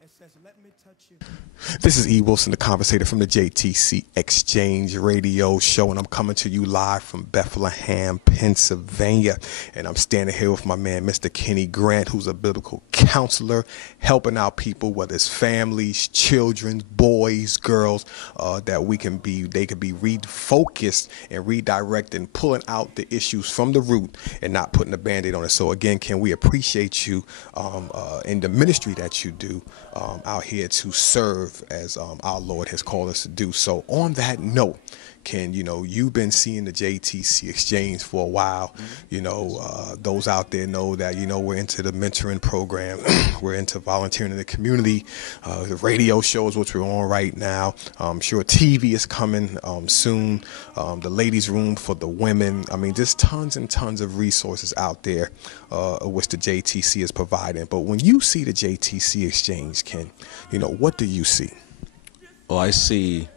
It says, let me touch you. This is E.Wilson, the Conversator from the JTC Exchange Radio Show, and I'm coming to you live from Bethlehem, Pennsylvania. And I'm standing here with my man, Mr. Kenny Grant, who's a biblical counselor, helping out people, whether it's families, children, boys, girls, that they could be refocused and redirected and pulling out the issues from the root and not putting a Band-Aid on it. So again, Ken, we appreciate you in the ministry that you do out here to serve as our Lord has called us to do. So on that note, Ken, you've been seeing the JTC Exchange for a while. Those out there know that, we're into the mentoring program. We're into volunteering in the community. The radio shows, which we're on right now. I'm sure TV is coming soon. The ladies' room for the women. I mean, just tons and tons of resources out there, which the JTC is providing. But when you see the JTC Exchange, Ken, what do you see? Well, I see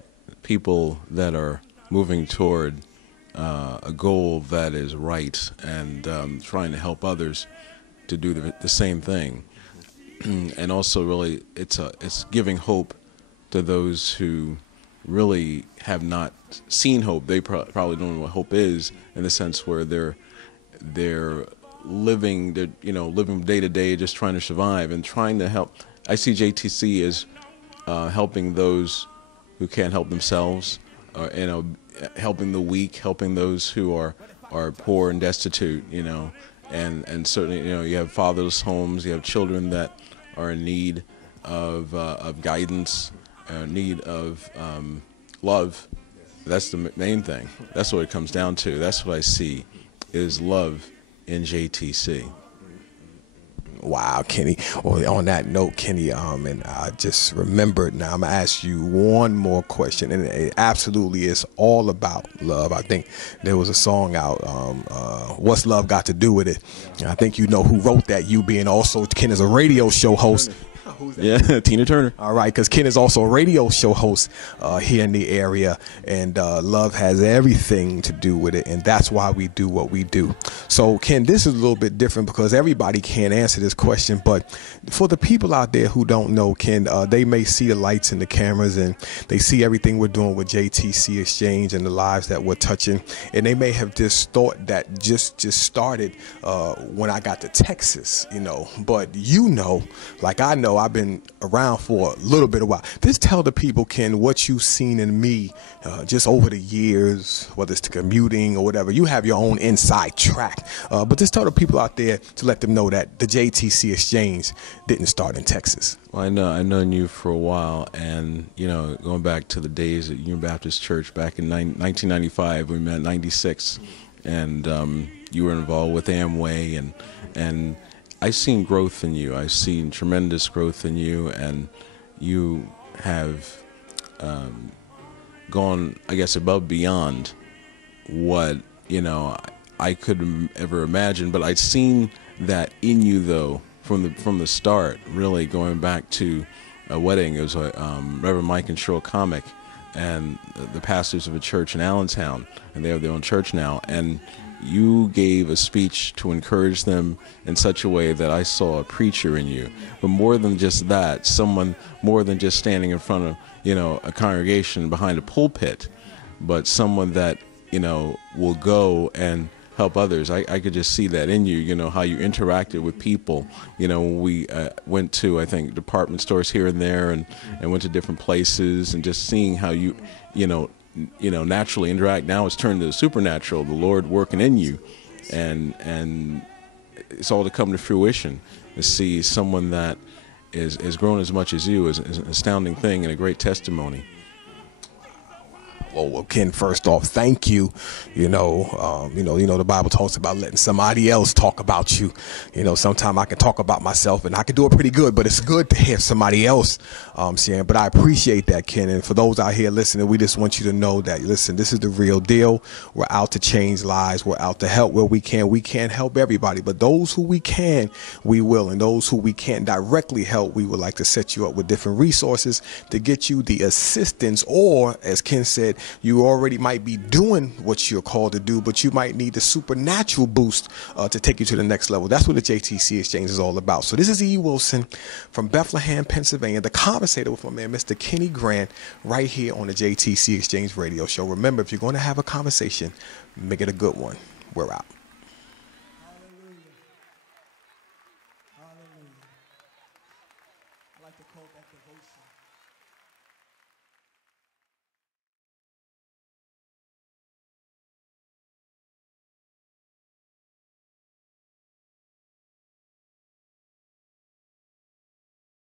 people that are moving toward a goal that is right and trying to help others to do the same thing. And also really it's giving hope to those who really have not seen hope. They probably don't know what hope is, in the sense where they're living day to day, just trying to survive and trying to help. I see JTC as helping those who can't help themselves, helping the weak, helping those who are poor and destitute, and certainly, you have fatherless homes, you have children that are in need of guidance, need of love. That's the main thing. That's what it comes down to. That's what I see is love in JTC. Wow, Kenny. Well, on that note, Kenny, and I just remembered now, I'm going to ask you one more question, and it absolutely is all about love. I think there was a song out, What's Love Got to Do With It? And I think you know who wrote that, you being also, Ken is a radio show host. Yeah, Tina Turner. All right, because Ken is also a radio show host here in the area, and love has everything to do with it, and that's why we do what we do. So, Ken, this is a little bit different because everybody can't answer this question, but for the people out there who don't know, Ken, they may see the lights and the cameras, and they see everything we're doing with JTC Exchange and the lives that we're touching, and they may have just thought that just started when I got to Texas, but like I know, I've been around for a little bit of while. Just tell the people, Ken, what you've seen in me just over the years, whether it's the commuting or whatever. You have your own inside track, but just tell the people out there to let them know that the JTC Exchange didn't start in Texas. Well, I've known you for a while, and going back to the days at Union Baptist Church back in 1995, we met in '96, and you were involved with Amway, and I've seen growth in you. I've seen tremendous growth in you, and you have gone, I guess, above beyond what I could ever imagine. But I'd seen that in you, though, from the start. Really, going back to a wedding, it was Reverend Mike and Cheryl Comic, and the pastors of a church in Allentown, and they have their own church now, and you gave a speech to encourage them in such a way that I saw a preacher in you. But more than just that, someone more than just standing in front of, a congregation behind a pulpit, but someone that, will go and help others. I could just see that in you, how you interacted with people. We went to, I think, department stores here and there, and went to different places, and just seeing how you naturally interact. Now it's turned to the supernatural, the Lord working in you, and it's all to come to fruition. To see someone that is grown as much as you is an astounding thing and a great testimony. Well, Ken, first off, thank you. The Bible talks about letting somebody else talk about you. Sometimes I can talk about myself and I can do it pretty good, but it's good to hear somebody else saying. But I appreciate that, Ken. And for those out here listening, we just want you to know that, listen, this is the real deal. We're out to change lives. We're out to help where we can. We can't help everybody, but those who we can, we will. And those who we can't directly help, we would like to set you up with different resources to get you the assistance, or, as Ken said, You already might be doing what you're called to do, but you might need the supernatural boost to take you to the next level. That's what the JTC Exchange is all about. So this is E. Wilson from Bethlehem, Pennsylvania, the Conversator with my man, Mr. Kenny Grant, right here on the JTC Exchange Radio Show. Remember, if you're going to have a conversation, make it a good one. We're out. Hallelujah. Hallelujah. I like to call that devotion.